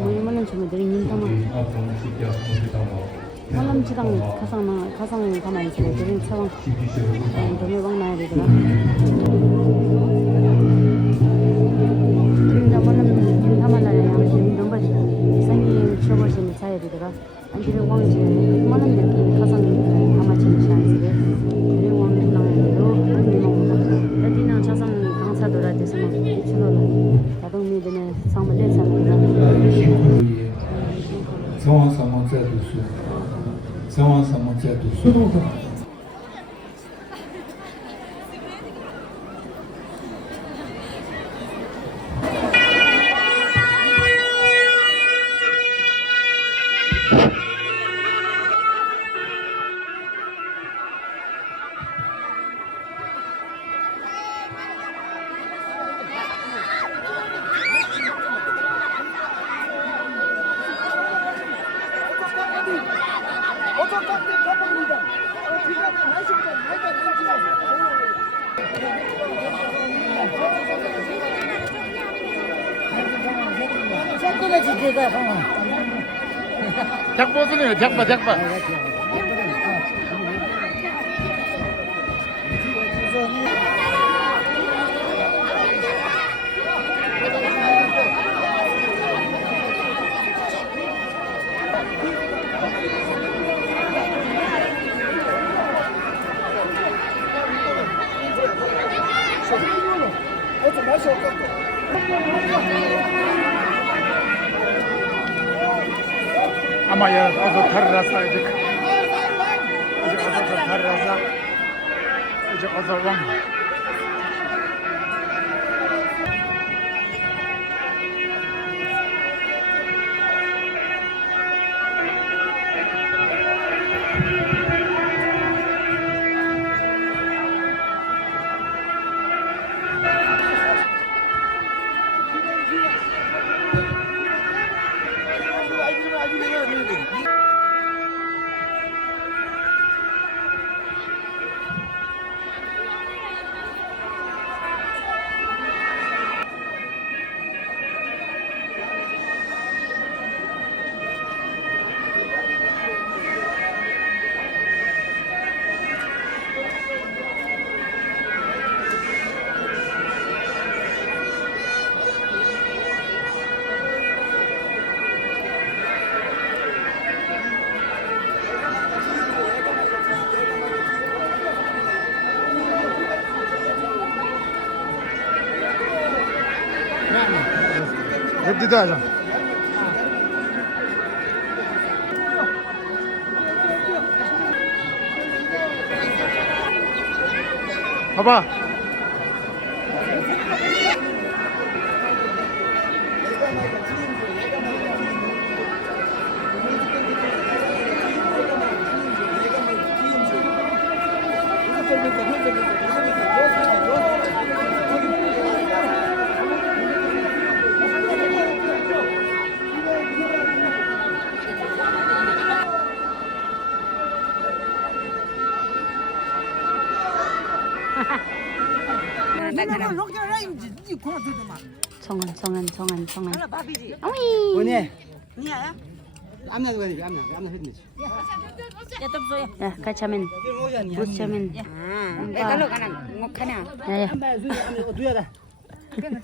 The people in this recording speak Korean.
얼마나 주문들이 민감한 상암지당 가상 가만히 있어 드린 차원 동해방 나야 되더라. 김자만은 하만나라야 김동벌 생이 쳐버신 차야 되더라. 안지를 왕지 많은 느낌 가상 가마치는 샤이스를 그리고 왕지 나야도 안디몽 어디나 자상 강사도라 돼서 막 이천원 다동미드는 상물 내사입니다. 神王三梦在读书，神王三梦在读书。 작보스네요. 작바. Ama ya azı tarlasaydık. Azı tarlasa. Azı var. رددوا على بابا 정한. 뭐네? 니야? 암나 누가 돼? 암나 했니? 야, 같이 하면 붙이면. Kalau kanan, mau kanan. 야야. 암나 수야 암나 어디야?